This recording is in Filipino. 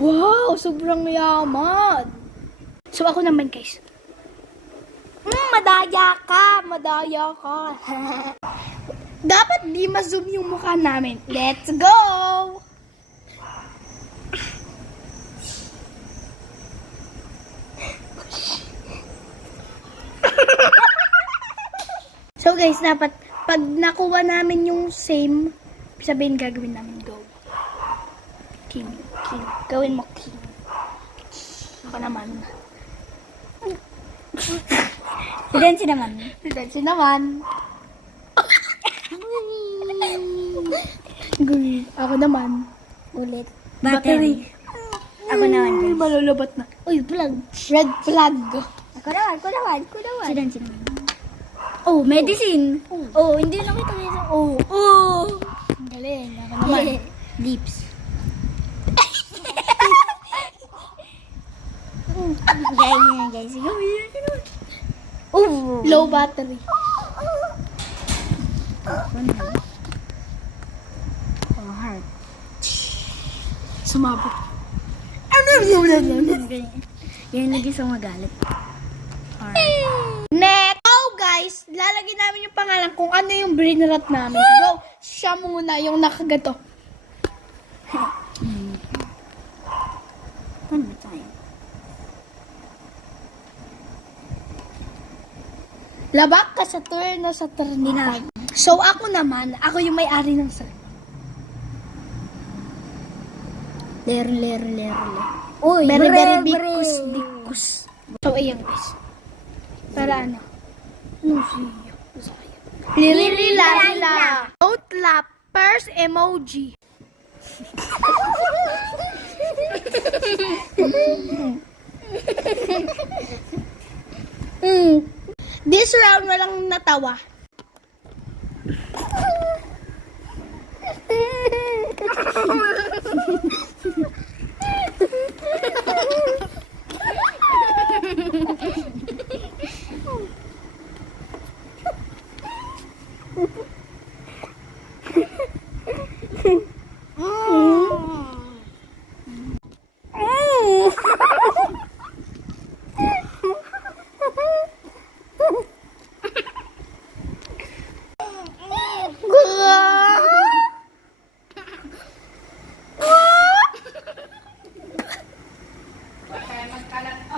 Wow, sobrang yaman. So ako naman guys. Madaya ka. Dapat di ma-zoom yung mukha namin. Let's go! So guys, dapat pag nakuha namin yung same, sabihin gagawin namin go. King. Gawin mo king. Ako naman. Si naman. Si naman. Gul. Ako naman. Ulit. Battery. Ako naman guys. Malulubat na. Uy, plug. Red flag. Ako naman. Si naman. Oh, medicine. Oh, hindi na kita medicine. Oh. Galing. Ako naman. Lips. Guys. Oh. Low battery. Oh, heart. Sumabot. Yan lagi sa magalit. Heart. Next! Oh guys, lalagyan namin yung pangalan kung ano yung brain rot namin. Go! Siya muna yung nakagato. Paano ba tayo? Labak ka sa turn o sa turnipag. So ako naman, ako yung may-ari ng sarili. Lero. Uy, Very bikus. So ayan guys. Para ano? Ano siya? Lila. Don't laugh. First emoji. This round walang natawa.